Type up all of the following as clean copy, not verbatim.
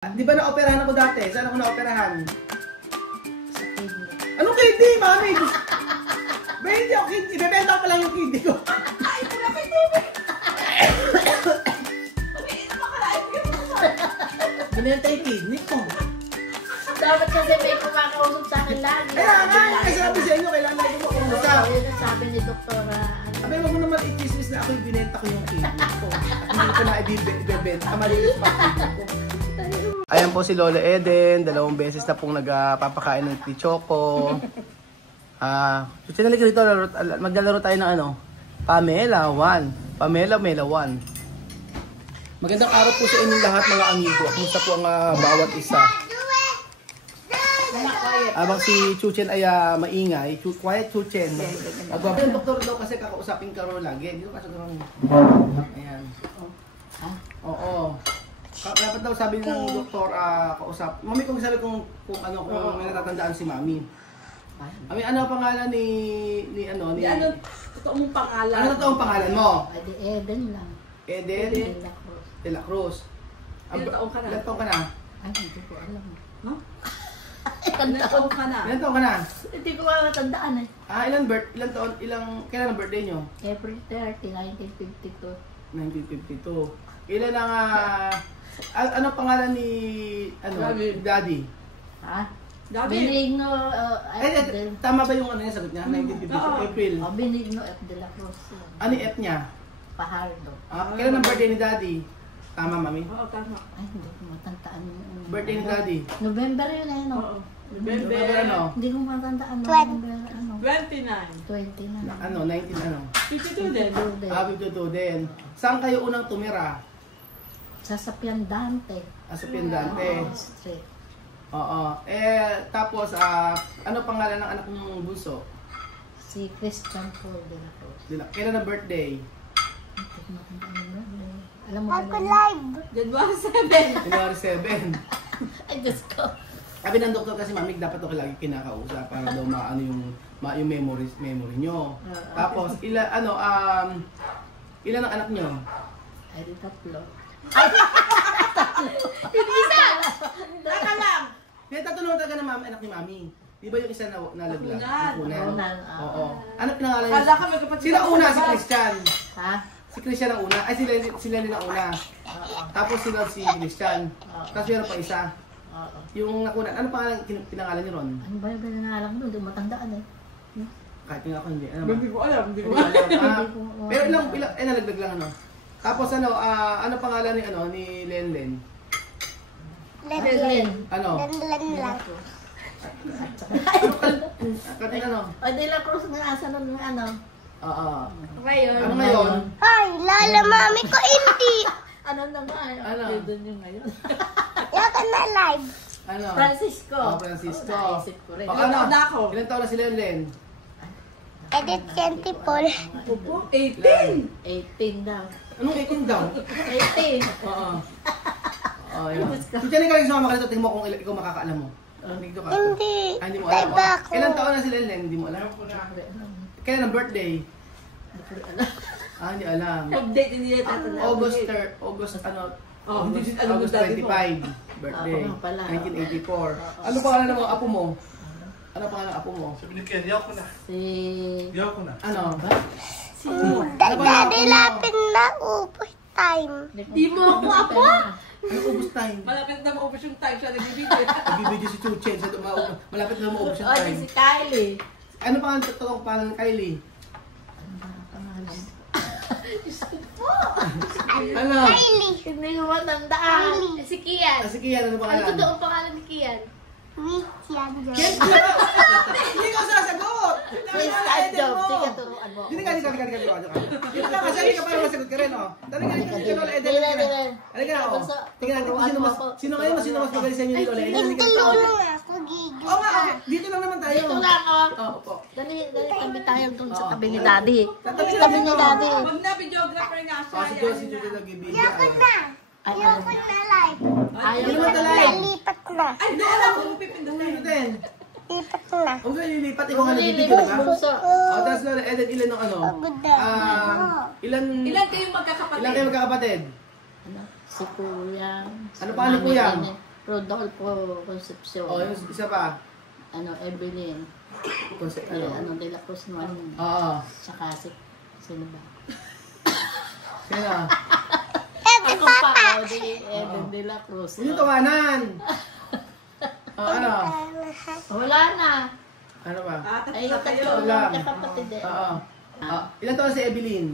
Di ba na-operahan ako dati? Saan ako na-operahan? Sa kidney. Anong kidney, mami? Ba hindi ako kidney. Ibebenta ko pa lang yung kidney ko. Ay, wala may tubig. Pag-iin mo ka lang. Binenta yung kidney ko. Dapat kasi may kumakausap sa akin lagi. Kaya nga, kasi sabi sa inyo, kailangan lagi mo kumusap. Yun ang sabi ni Doktora. Sabi, wag mo naman i-chismis na ako yung binenta ko yung kidney ko. At hindi ko na ibibenta. Malinis pa kidney ko. Ayan po si Lola Eden, 2 beses na pong nagpapakain ng Tichoco. Sinalik dito, maglalaro tayo ng ano? Pamela 1. Pamela 1. Magandang araw po sa inyong lahat mga amigo. Kumusta po ang bawat isa? Abang si Chuchen ay maingay. Quiet Chuchen. Yung doktor daw kasi kakausapin ka rin lagi. Dito ka sa gano'n. Ayan. Oo. Dapat daw sabi ng doktor, kausap. Mami, kung sabi kung may natatandaan si Mami. Mami, ano ang pangalan ni ano? Ano totoo mong pangalan? Ano totoong pangalan mo? Adi Eden lang. Eden De La Cruz. De La Cruz. Ilan taong ka na? Ilan taong ka na? Ay, hindi ko alam. No? Ilan taong ka na? Ilan taong ka na? Hindi ko matandaan eh. Kailan ang birthday nyo? April 30, 1952. 1952. Ilan ang, ano pangalan ni, Daddy? Ha? Daddy. Benigno Ay, tama ba yung ano niya, sagot niya? 1952, April. Benigno F. De La Cruz. Ano yung F niya? Pajardo. Kailan ang birthday ni Daddy? Tama, Mami? Oo, tama. Ay, hindi ko matandaan yung Birthday ni Daddy? November yun eh, no? Oo. November ano? Hindi ko matandaan. November, ano? 29. 20 na. Ano, 19 ano? 52 din. 52 din. Saan kayo unang tumira? Sa Sapian Dante. Sa Pendante. Street. Oo. Tapos, ano pangalan ng anak mong bunso? Si Christian Paul De La Cruz. Kailan ang birthday? Hindi ko matandaan yung birthday. Alam mo Ako ba? live. January 7. January 7. Ay, Diyos ko. Sabi ng doktor kasi, Mami, dapat ako lagi kinakausap para daw maano yung memory nyo. Tapos, ilan ang anak nyo? Ay, di tatlo. Teka lang. May tatanong talaga ng anak ni Mami. Di ba yung isa na nalaglag? Nakunan. Oo. Ano pinangalan niya? Kala ka may kapatid. Sila una, si Christian. Ha? Si Christian ang una. Ay, sila nila una. Oo. Tapos sila si Christian. Tapos meron pa isa. Oo. Yung nakunan, ano pangalan pinangalan niyo ron? Ano ba yung pinangalan mo? Hindi ko matandaan eh. Kahit nga ako hindi. Ano ba? Hindi ko alam. Hindi ko Hindi alam. ko alam. Pero ilang nalagdag lang ano. Tapos ano pangalan ni Lenlen? Len. Ano? Len lang. Kating ano? Ay, De La Cruz nga. Asa nun ng ano? Oo. Ngayon. Ano ngayon? Ay, lala mami ko hindi. Ano na nga? Ano? Yun doon yung ngayon. Yakan na live. Ano? Francisco. Francisco. Naisip ko rin. Ano? Ilan taon na ako? Ilan taon na si Lenlen? Edit Senti Paul. Opo. 18. 18 daw. Anong 18 daw? 18. Oo. Oo, yun. Si Jenny ka rin sumama ka dito, tingin mo kung ikaw makakaalam mo. Hindi ko ka. Hindi. Hindi mo alam. Live ako. Ilan taon na si Lenlen? Hindi mo alam. Kailan ang birthday? Hindi alam. Update hindi niya tatanda. August Hindi din alam mo August dati mo. 25 birthday. Ako nga pala. 1984. Ano pangalan ng mga apo mo? Ano pangalan ng apo mo? Sabi ni Ken, yaw ko na. Yaw ko na. Ano? Daddy lapin na ubos time. Di mo ako apo. Ano ubus time? Malapit na maubos yung time siya nagbibigay. Nagbibidyo si Chuchen. Malapit na maubos yung Oh, di time. si Kylie. Ano pangalan totoong pangalan ng Kylie? Ano ba ang pangalan? Ano? Kylie. Hindi ko matandaan. Si Kian. Si Kian, ano Ano pangalan? totoong pangalan ni Kian? Christian John. Hindi ka sasagot! Christian Job. Sige, turuan mo. Hindi ka. Dito ka kasi, hindi ka parang masagot ka rin, oh. Dali ka, Lola Eden. Halika na, oh. Tingnan natin kung sino mas magaling sa inyo ni Lola Eden. Hindi tulong ako, Gigi. Oo nga, okay. Dito lang naman tayo. Dito lang, oh. Oo, po. Dali, tabi tayo dun sa tabi ni Daddy. Tatabi Tabi ni Daddy. Wag na videographer nga siya. Si Josie nagbibigay. Yakan na. Yakan na live. Ayaw Hindi mo naman talay. Nalipat na. Ay, hindi alam kung pipindutin. Pinutin. Lipat na. Huwag ka nililipat, ikaw nga nagbibigay Lilipat ka. bunso. Tapos Lola Eden, ilan ng ano? Pagod na. Ilan Ilan kayong magkakapatid? kayo magkakapatid? Ano? Si Kuya. Ano pa ni Kuya? Rodolfo Concepcion. Oh, yung isa pa. Ano, Evelyn. Ano, De La Cruz naman. Oo. Saka sino ba? Sino? Ako pa, di Eden De La Cruz. Yung tawanan. Ano? Wala na. Ano ba? Ay, yung Wala. tatlo, kapatid eh. Oo. Ilan taon si Evelyn?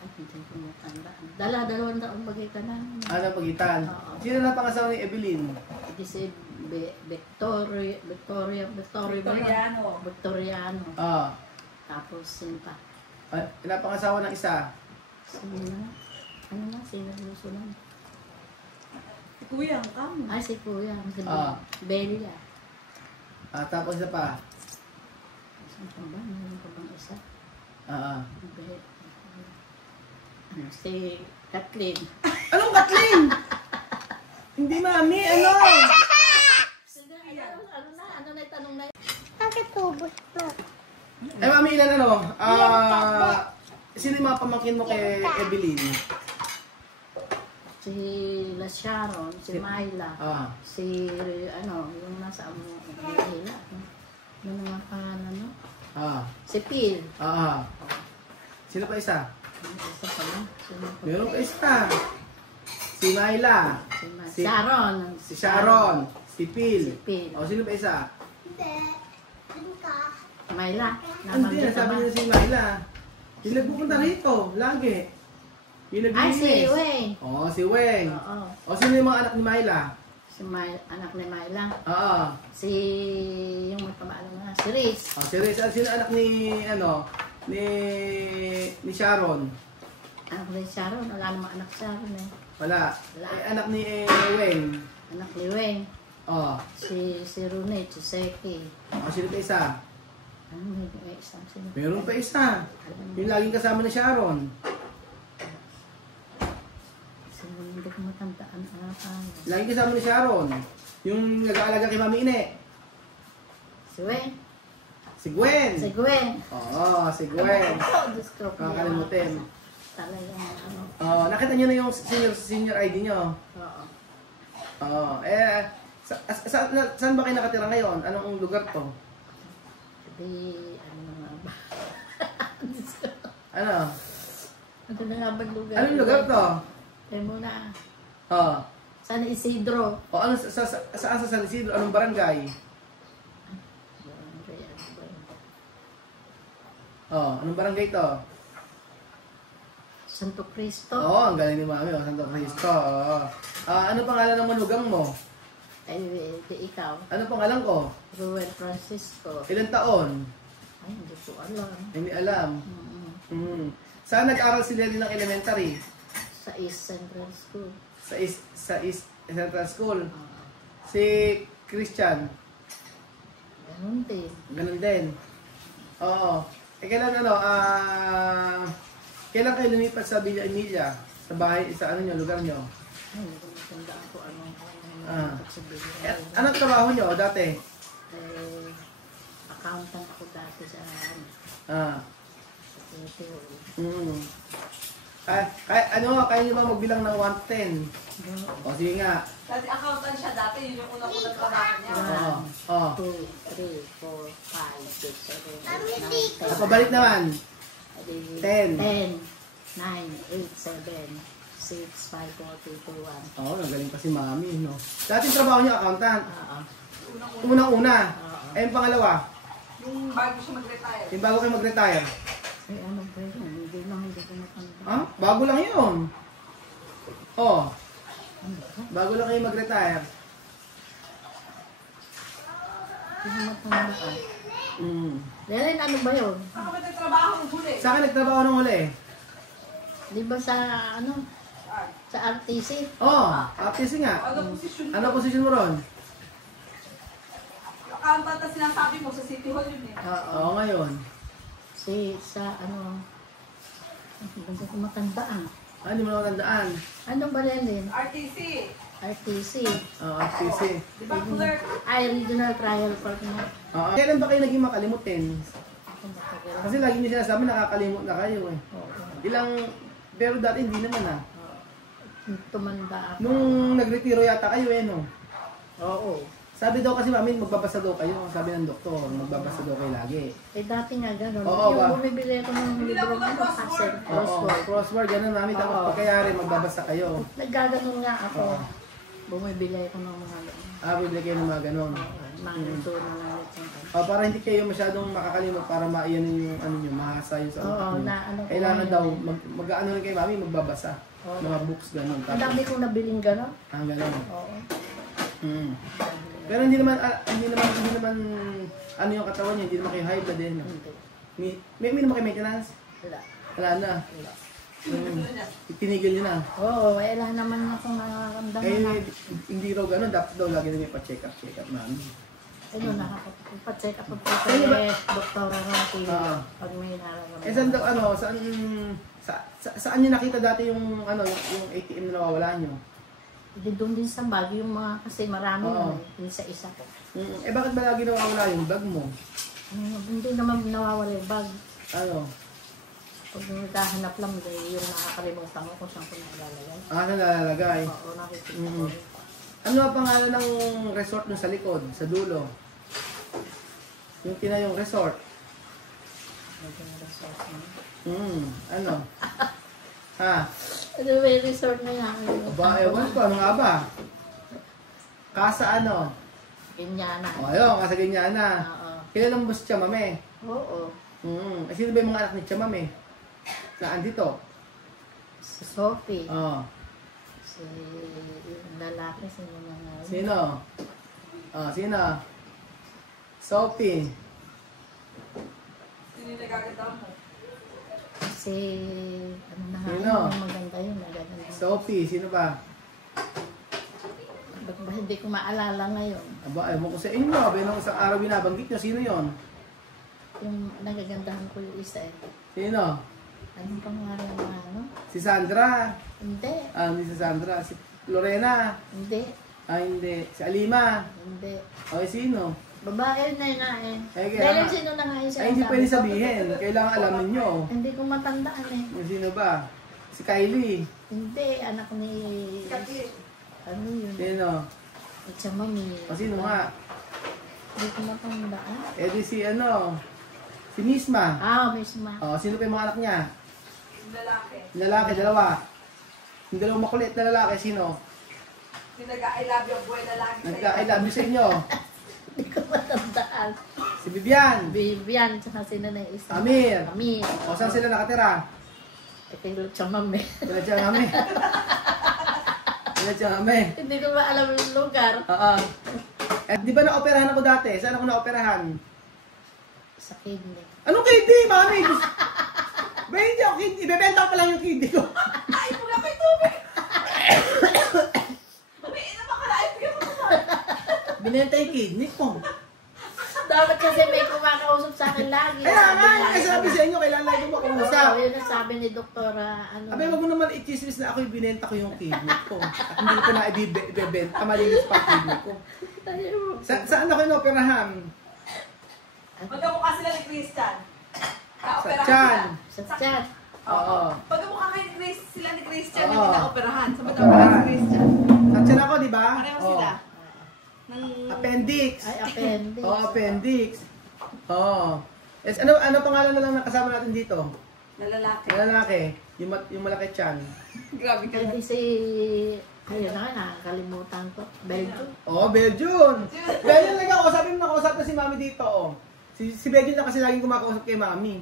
Ay, hindi ko matanda. Dalawang taong magitan na. Ano pagitan? Oo. Sino na pangasawa ni Evelyn? Hindi si Victoriano. Victoriano. Oo. Tapos, sino pa? Ilan pangasawa ng isa? Sino na? Ano na? Sino susunod? Kuya, kamo. Ay, si Kuya. Si Ah. Bella. Tapos isa pa? Saan pa ba? Meron pa bang isa? Oo. Ano, si Kathleen. Anong Kathleen? Hindi mami, ano? Ano na itanong na? Bakit ubos na? Eh mami, ilan ano? Sino yung mga pamangkin mo kay Evelyn? Si La Sharon, si Myla, si yung nasa Manila. Ano mga pangalan, no? Si Phil. Sino pa isa? Isa pa lang. Sino pa? Meron pa isa. Si Myla. Si Sharon. Si Sharon. Si Phil. Si Phil. O, sino pa isa? Hindi. Ano ka? Myla. Hindi, nasabi niya si Myla. Yung nagpupunta rito, lagi. Yung Ay, si naglinis. Weng. Oo, si Weng. Oo. O, sino yung mga anak ni Myla? Si anak ni Myla. Oo. Si yung magpamaalam na. Si Riz. O, si Riz. Sino anak ni, ni Sharon? Anak ni Sharon. Wala namang anak Sharon eh. Wala. Anak ni Weng. Anak ni Weng. O. Si Rune, si Seki. O, sino pa isa? Ano may isang sino? Meron pa isa. Yung laging kasama ni Sharon. Hindi ko matandaan. Laging kasama ni Sharon. Yung nag-aalaga kay Mami Ine. Si Weng. Si Gwen. Si Gwen. Oo, si Gwen. Discrope Kakalimutin. Talagang ano. Oo, nakita niyo na yung senior ID niyo. Oo. Oo. Saan ba kayo nakatira ngayon? Anong lugar to? Sabi, ano na nga ba? Ano? Ano na nga ba lugar? Anong lugar to? Eh muna. Oo. San Isidro. O ano saan sa San Isidro? Anong barangay? Anong barangay to? Santo Cristo. Oo, ang galing ni Mami. Santo Cristo. Oo. Ano pangalan ng manugang mo? Ay, ikaw. Ano pangalan ko? Ruel Francisco. Ilang taon? Ay, hindi ko alam. Hindi alam. Saan nag-aral sila din ng elementary? Sa East Central School. Sa East Central School. Si Christian. Ganun din. Ganun din. Oo. Kailan kailan kayo lumipat sa Villa Emilia? Sa bahay, sa ano nyo, lugar nyo? Ay, hindi ko matandaan ko anong sabihin. Anong trabaho nyo dati? Accountant ako dati sa Kaya nyo ba magbilang ng 1 to 10? O, sige nga. Dati accountant siya dati, yun yung unang trabaho niya. 2, 3, 4, 5, 6, 7, 8, 9, 10. Pabalik naman. 10. 10, 9, 8, 7, 6, 5, 4, 3, 2, 1. Oo, nagaling pa si Mami, no? Dating trabaho niya, accountant. Oo. Unang-una. Oo. Yung pangalawa, Yung bago siya mag-retire. yung bago kayo mag-retire. Ay, ano ba yun? Hindi ko matanda. Ha? Bago lang yun. Oh, Ano ba? bago lang kayo mag-retire. Hindi ko matanda. Mm. Ano ba yun? Saan ka ba nagtrabaho ng huli? Sa akin nagtrabaho nung huli. Di ba sa sa RTC? Artist nga. Ano posisyon? Ano posisyon mo ron? Accountant na sinasabi mo sa City Hall yun eh. Oo, ngayon. Sa hindi ko matandaan. Hindi mo na matandaan. Ano ba rin? RTC. RTC. RTC. Di ba clerk? Ay, Regional Trial Court na. Kailan ba kayo naging makalimutin? Ako matagal. Kasi lagi niyo sinasabi nakakalimot na kayo eh. Pero dati hindi naman ah. Tumanda ako. Nung nagretiro yata kayo no? Oo. Sabi daw kasi mami, magbabasa daw kayo. Sabi ng doktor, magbabasa daw kayo lagi. Eh dati nga gano'n. Oo, ba? Yung bumibili ako ng libro ng puzzle. Oo, crossword, gano'n mami. Tapos pagkayari, magbabasa kayo. Naggaganon nga ako. Bumibili ako ng mga gano'n. Bibili kayo ng mga gano'n. Mga ito na lang. Para hindi kayo masyadong makakalimot para maiyan yung ano nyo, mahasa yung sa Oo, nyo. na ano. Kailangan daw, mag-ano rin kayo mami, magbabasa. Mga books gano'n. Ang dami kong nabiling gano'n. Gano'n. Oo. Pero hindi naman ano yung katawan niya, hindi naman kayo high blood din. May naman kayo maintenance? Wala na. Itinigil niyo na. Oo, wala naman akong nakakamdaman na. Hindi raw gano'n, dapat daw lagi na may pa-check up mami. Ano, nakakapag-check up po kay Dr. Rocky pag may nararamdaman. Saan daw, saan niyo nakita dati yung ATM na nawawala niyo? Hindi doon din sa bag, yung mga kasi marami yung isa-isa ko. Bakit ba lagi nawawala yung bag mo? Hindi naman nawawala yung bag. Ano? Pag naghahanap lang, yung nakakalimutan ko kung saan ko nalalagay. Saan nalalagay? Oo, nakikita ko. Ano ang pangalan ng resort nyo sa likod, sa dulo? Yung tinayong resort. Ano? Ha? Ano ba yung resort na yan? Ewan ko, ano nga ba? Kasa ano? Ginyana. Ayun, Kasa Ginyana. Oo. Kailan mo si Chamame? Oo. Sino ba yung mga anak ni Chamame? Na andito? Si Sophie. Oo. Si lalaki, sino mga... Sino? Sino? Sophie. Sino yung nagaganda mo? Si... Ano na nga? Sino? Maganda yun. Maganda. Sophie, sino ba? Ba, hindi ko maalala ngayon. Ewan ko sa inyo. Nung isang araw binabanggit nyo, sino yon? Yung nagagandahan ko yung isa eh. Sino? Anong pangalan na ano? Si Sandra. Hindi. Hindi si Sandra. Si Lorena. Hindi. Hindi. Si Alima. Hindi. Okay, sino? Babae na yun na eh. Kaya Dahil sino na nga yun siya? hindi pwede sabihin. Kailangan alam ninyo. Hindi ko matandaan eh. Sino ba? Si Kylie. Hindi. Anak ni... Ano yun? Sino? At siya mami. Sino nga? Hindi ko matandaan. Di si si Misma. Misma. Sino pa yung mga anak niya? Lalaki. Lalaki, dalawa. Yung dalawang makulit na lalaki, sino? Yung nag-I love you, buhay lalaki sa'yo. Nagka-I love you sa inyo. Hindi ko matandaan. Si Vivian. Vivian, tsaka sino na yung isa? Amir. Amir. Saan sila nakatira? Kay siya mami. Sila siya kami. Sila siya kami. Hindi ko ba alam yung lugar. Di ba na-operahan ako dati? Saan ako na-operahan? Sa kidney. Anong kidney, mami? Ba hindi ako kidney. Ibebenta ko pa lang yung kidney ko. Ay, wala may tubig! Umiin naman ka na, ay, bigyan mo naman. Binenta yung kidney ko. Dapat kasi may kumakausap sa akin lagi. Kaya nga, sabi sa inyo, kailangan lagi mo kumusap. Yun ang sabi ni Doktora, Abay, wag mo naman i-chismis na ako yung binenta ko yung kidney ko. At hindi ko na ibebenta. Malinis pa ang kidney ko. Saan ako inoperahan? Magkamukha sila ni Christian. Sa Chan. Sa chat. Oo. Magkamukha sila ni Christian Oo. yung pinaoperahan. Sa magkamukha si Christian. Sa Chan ako, di ba? Pareho sila. Appendix. Ay, appendix. Appendix. Ano pangalan na lang nakasama natin dito? Na lalaki. Lalaki. Yung malaki Chan. Grabe ka na. Hindi si... Ayun na nga, nakakalimutan ko. Belgium. Belgium. Belgium lang ako. Sabi mo nakausap na si Mami dito. Si Belgium na kasi laging kumakausap kay Mami.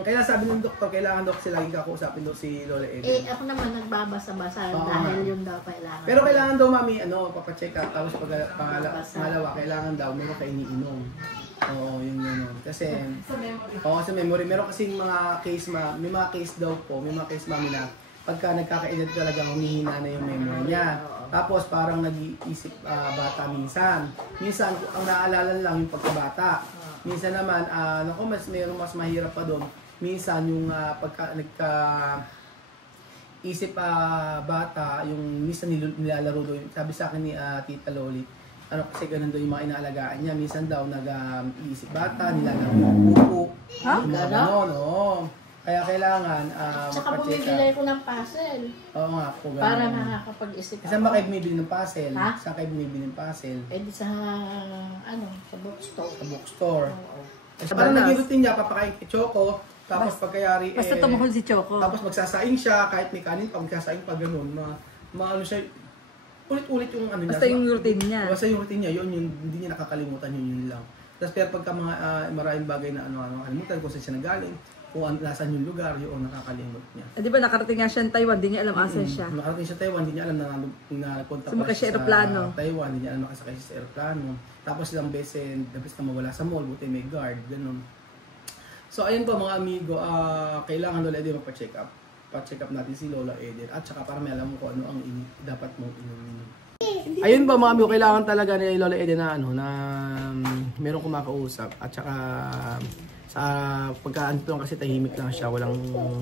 Kaya sabi ng doktor, kailangan daw kasi laging kakausapin daw si Lola Edith. Ako naman nagbabasa-basa dahil yun daw kailangan. Pero kailangan daw, Mami, papacheck up. Tapos pangalawa, kailangan daw, meron kayo iniinom. Oo, yung gano'n. Kasi, sa memory. Meron kasing mga case, may mga case daw po, may mga case, Mami, na pagka nagkakaedad talaga, humihina na yung memory niya. Tapos parang nag-iisip bata minsan. Minsan, ang naaalala lang yung pagkabata. Minsan naman, mayroong mas mahirap pa doon. Minsan, yung pagka nagka-isip bata, yung minsan nilalaro doon. Sabi sa akin ni Tita Loli, kasi ganun daw yung mga inaalagaan niya. Minsan daw nag-iisip bata, nilalaro yung pupo. Gano'n, oo. Kaya kailangan Tsaka magpa-check bumibili up. ko ng puzzle. Oo nga po. Para makakapag-isip Saan ba kayo bumibili ng puzzle? Ha? Saan kayo bumibili ng puzzle? Eh di sa, sa bookstore. Sa bookstore. Oo. Parang naging routine niya, papakain kay Choco, tapos pagkayari Basta tumuhol si Choco. Tapos magsasaing siya, kahit may kanin pa, magsasaing pa ganun. Maano siya, ulit-ulit yung ano niya. Basta yung routine niya. Basta yung routine niya, yun, hindi niya nakakalimutan, yun lang. Tapos pero pagka mga maraming bagay na kalimutan kung saan siya nagaling, kung nasaan yung lugar, yun nakakalimot niya. Di ba nakarating nga siya ng Taiwan, di niya alam asan siya. Nakarating siya Taiwan, hindi niya alam na punta Sumakay siya sa aeroplano. Taiwan, hindi niya alam nakasakay siya sa aeroplano. Tapos ilang beses na mawala sa mall, buti may guard, ganun. So ayun po mga amigo, kailangan Lola Eden magpa-check up. Pa-check up natin si Lola Eden at saka para may alam mo kung ano ang dapat mong inumin. Ayun ba mga amigo, kailangan talaga ni Lola Eden na na merong kumakausap at saka sa pagka-anto kasi tahimik lang siya, walang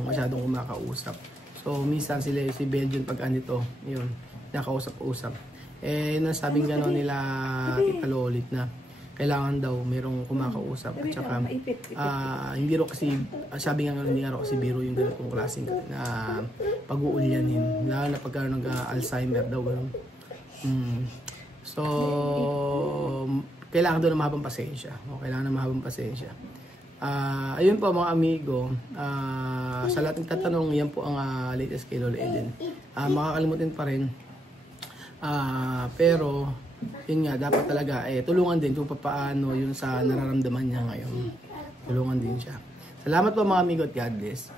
masyadong kumakausap. So minsan si Belgian pag andito, yun, nakausap-usap. Nasabing gano'n nila Tita Lolit na kailangan daw merong kumakausap at saka hindi ro kasi sabi nga hindi nga ro kasi biro yung ganitong klaseng na pag-uulyanin lalo na pagka nag-Alzheimer daw gano'n. So kailangan daw ng mahabang pasensya. Kailangan ng mahabang pasensya. Ayun po mga amigo, sa lahat ng tatanong, yan po ang latest kay Lola Eden. Makakalimutin pa rin. Pero yun nga, dapat talaga tulungan din kung paano yun sa nararamdaman niya ngayon. Tulungan din siya. Salamat po mga amigo at God bless.